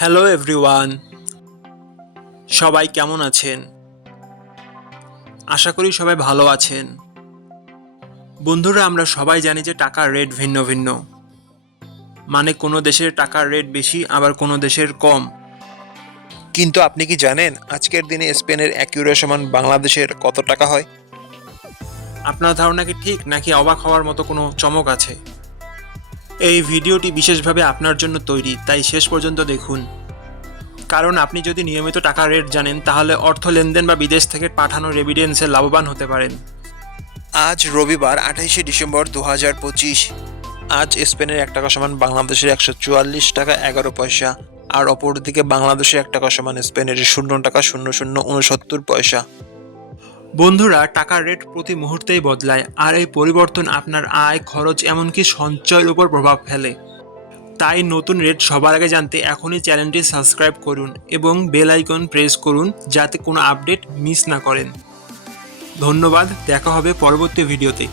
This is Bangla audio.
হ্যালো এভরিওয়ান, সবাই কেমন আছেন? আশা করি সবাই ভালো আছেন। বন্ধুরা, আমরা সবাই জানি যে টাকার রেট ভিন্ন ভিন্ন। মানে কোনো দেশের টাকার রেট বেশি, আবার কোনো দেশের কম। কিন্তু আপনি কি জানেন আজকের দিনে স্পেনের 1 ইউরো সমান বাংলাদেশের কত টাকা হয়? আপনার ধারণা কি ঠিক, নাকি অবাক হওয়ার মতো কোনো চমক আছে? এই ভিডিওটি বিশেষভাবে আপনার জন্য তৈরি, তাই শেষ পর্যন্ত দেখুন। কারণ আপনি যদি নিয়মিত টাকার রেট জানেন, তাহলে অর্থ লেনদেন বা বিদেশ থেকে পাঠানো রেমিটেন্সে লাভবান হতে পারেন। আজ রবিবার 28শে ডিসেম্বর 2025। আজ স্পেনের 1 টাকা সমান বাংলাদেশের 144 টাকা 11 পয়সা, আর অপরদিকে বাংলাদেশের 1 টাকা সমান স্পেনের 0 টাকা 0069 পয়সা। বন্ধুরা, টাকার রেট প্রতি মুহূর্তেই বদলায়, আর এই পরিবর্তন আপনার আয়, খরচ, এমনকি সঞ্চয়ের উপর প্রভাব ফেলে। তাই নতুন রেট সবার আগে জানতে এখনই চ্যানেলটি সাবস্ক্রাইব করুন এবং বেল আইকন প্রেস করুন, যাতে কোনো আপডেট মিস না করেন। ধন্যবাদ, দেখা হবে পরবর্তী ভিডিওতে।